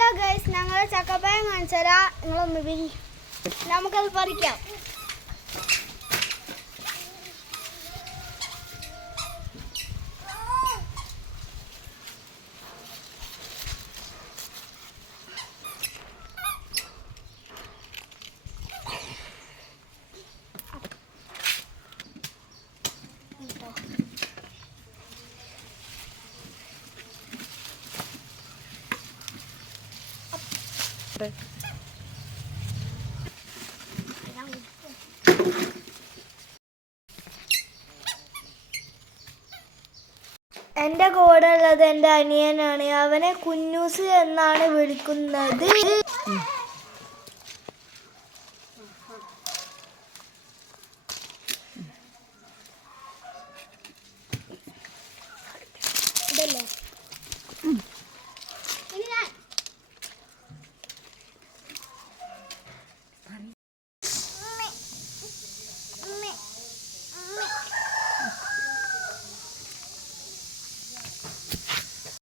Hello guys ഞങ്ങൾ ചക്കപ്പഴം കാണിച്ചുതരാ. നിങ്ങളൊന്ന് വിരി. നമുക്കത് പറിക്കാം. എന്റെ കൂടെ ഉള്ളത് എന്റെ അനിയനാണ്. അവനെ കുഞ്ഞൂസ് എന്നാണ് വിളിക്കുന്നത്.